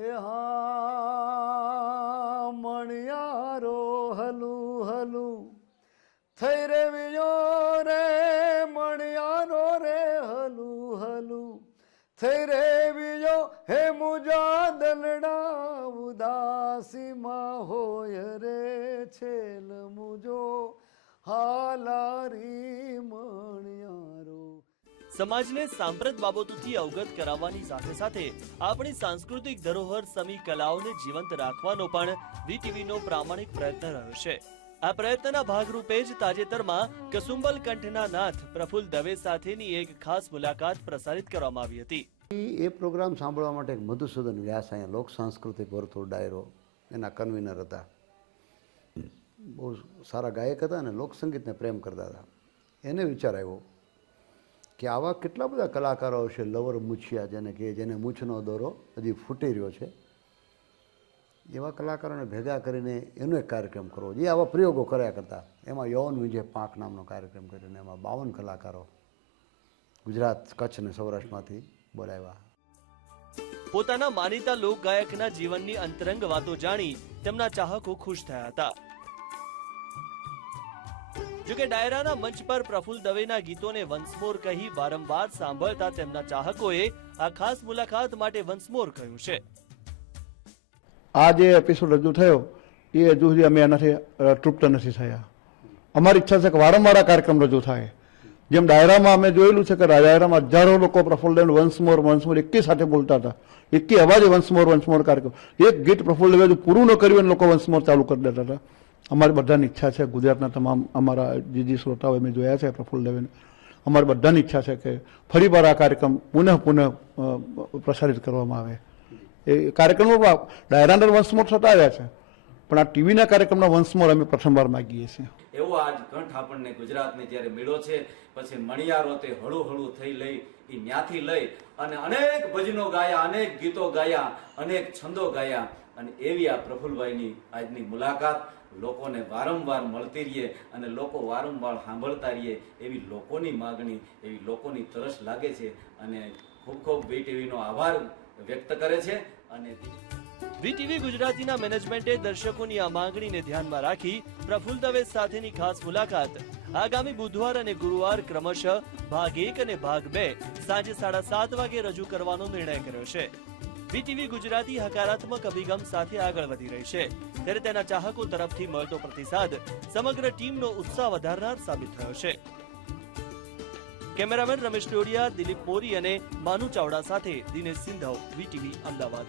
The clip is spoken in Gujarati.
એ હા, મણિયારો, હલું હલું. થઈ રે વિયો રે, મણિયારો રે, હલું હલું. થઈ રે વિયો હે મુજા દલડા ઉદાસીમાં હોય રે છેલ મુજો. હાલારી સમાજને સાંપ્રત બાબતોથી અવગત કરાવવાની સાથે સાથે આપણી સાંસ્કૃતિક ધરોહર સમી કલાઓને જીવંત રાખવાનો પણ વીટીવીનો પ્રામાણિક પ્રયત્ન રહ્યો છે. આ પ્રયત્નના ભાગરૂપે જ તાજેતરમાં કસુંબલ કંઠના નાથ પ્રફુલ દવે સાથેની એક ખાસ મુલાકાત પ્રસારિત કરવામાં આવી હતી. એ પ્રોગ્રામ સાંભળવા માટે મધુસૂદન વ્યાસ અહીંયા લોક સાંસ્કૃતિક વર્તુળ ડાયરો એના કન્વીનર હતા. બહુ સારા ગાયક હતા અને લોકસંગીતને પ્રેમ કરતા હતા. એને વિચાર આવ્યો કે આવા કેટલા બધા કલાકારો છે, લવર મૂછિયા જેને કે જેને મૂછનો દોરો હજી ફૂટી રહ્યો છે. એવા કલાકારોને ભેગા કરીને એનો એક કાર્યક્રમ કરવો જે આવા પ્રયોગો કર્યા કરતા. એમાં યૌન વિજય પાંખ નામનો કાર્યક્રમ કર્યો અને એમાં બાવન કલાકારો ગુજરાત કચ્છ અને સૌરાષ્ટ્રમાંથી બોલાવ્યા. પોતાના માનીતા લોકગાયકના જીવનની અંતરંગ વાતો જાણી તેમના ચાહકો ખુશ થયા હતા. જોકે ડાયરાના મંચ પર પ્રફુલ્લ દવેના ગીતોને વંસમોર કહી વારંવાર સાંભળતા તેમના ચાહકોએ આ ખાસ મુલાકાત માટે વંસમોર કહ્યું છે. આ જે એપિસોડ રજૂ થયો, એ હજુ સુધી અમે એનાથી તૃપ્ત નથી થયા. અમારી ઈચ્છા છે કે વારંવાર આ કાર્યક્રમ રજૂ થાય. જેમ ડાયરામાં અમે જોયેલું છે કે ડાયરામાં હજારો લોકો પ્રફુલ્લ વંશ વંશમોર વંશમોર એકી સાથે બોલતા હતા. એકી અવાજે વંશમોર વંશમોર કાર્યક્રમ. એક ગીત પ્રફુલ્લ દવે પૂરું ન કર્યું અને લોકો વંશમોર ચાલુ કરી દેતા હતા. અમારી બધાની ઈચ્છા છે ગુજરાતના તમામ અમારા જે જે શ્રોતાઓ અમે જોયા છે પ્રફુલ્લ દવેને અમારી બધાની ઈચ્છા છે કે ફરીવાર આ કાર્યક્રમ પુનઃ પુનઃ પ્રસારિત કરવામાં આવે. એ કાર્યક્રમો ડાયરાના વંશમોર થતા આવ્યા છે. પણ આ ટીવીના કાર્યક્રમના વંશમોર અમે પ્રથમવાર માગીએ છીએ. એવો આજ કંઠ આપણને ગુજરાતને જ્યારે મેળો છે, પછી મણિયારો તે હળુ હળુ થઈ લઈ એ ન્યાથી લઈ અને અનેક ભજનો ગાયા, અનેક ગીતો ગાયા, અનેક છંદો ગાયા. અને એવી આ પ્રફુલભાઈની આજની મુલાકાત લોકોને વારંવાર મળતી રહીએ અને લોકો વારંવાર સાંભળતા રહીએ એવી લોકોની માગણી, એવી લોકોની તરસ લાગે છે અને ખૂબ ખૂબ વીટીવીનો આભાર વ્યક્ત કરે છે અને વીટીવી ગુજરાતીના મેનેજમેન્ટે દર્શકોની આ માંગણીને ધ્યાનમાં રાખી પ્રફુલ દવે સાથેની ખાસ મુલાકાત. આગામી બુધવાર અને ગુરુવાર ક્રમશઃ ભાગ એક અને ભાગ બે સાંજે સાડા સાત વાગે રજૂ કરવાનો નિર્ણય કર્યો છે. વીટીવી ગુજરાતી હકારાત્મક અભિગમ સાથે આગળ વધી રહી છે. ત્યારે તેના ચાહકો તરફથી મળતો પ્રતિસાદ સમગ્ર ટીમનો ઉત્સાહ વધારનાર સાબિત થયો છે. કેમેરામેન રમેશ ટોડિયા દિલીપ મોરી અને માનુ ચાવડા સાથે દિનેશ સિંધવ, વીટીવી અમદાવાદ.